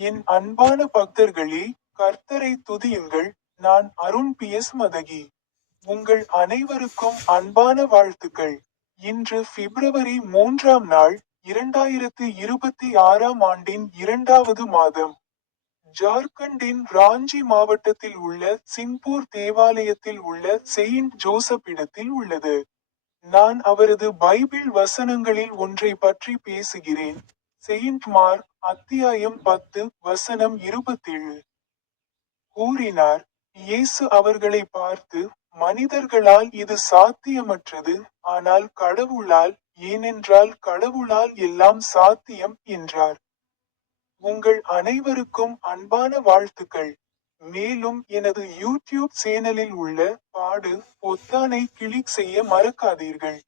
என் அன்பான பக்தர்களே கர்த்தரை துதியுங்கள். நான் அருண் பி. எஸ். மதகி. உங்கள் அனைவருக்கும் அன்பான வாழ்த்துக்கள். இன்று பிப்ரவரி மூன்றாம் நாள் இரண்டாயிரத்து இருபத்தி ஆறாம் ஆண்டின் இரண்டாவது மாதம். ஜார்க்கண்டின் ராஞ்சி மாவட்டத்தில் உள்ள சிங்பூர் தேவாலயத்தில் உள்ள செயின்ட் ஜோசப் இடத்தில் உள்ளது. நான் அவரது பைபிள் வசனங்களில் ஒன்றை பற்றி பேசுகிறேன். செயின்ட் மார்க் அத்தியாயம் பத்து வசனம் இருபத்தேழு. கூறினார் இயேசு அவர்களை பார்த்து மனிதர்களால் இது சாத்தியமற்றது ஆனால் கடவுளால் ஏனென்றால் கடவுளால் எல்லாம் சாத்தியம் என்றார். உங்கள் அனைவருக்கும் அன்பான வாழ்த்துக்கள். மேலும் எனது யூடியூப் சேனலில் உள்ள பாடு பொத்தானை கிளிக் செய்ய மறக்காதீர்கள்.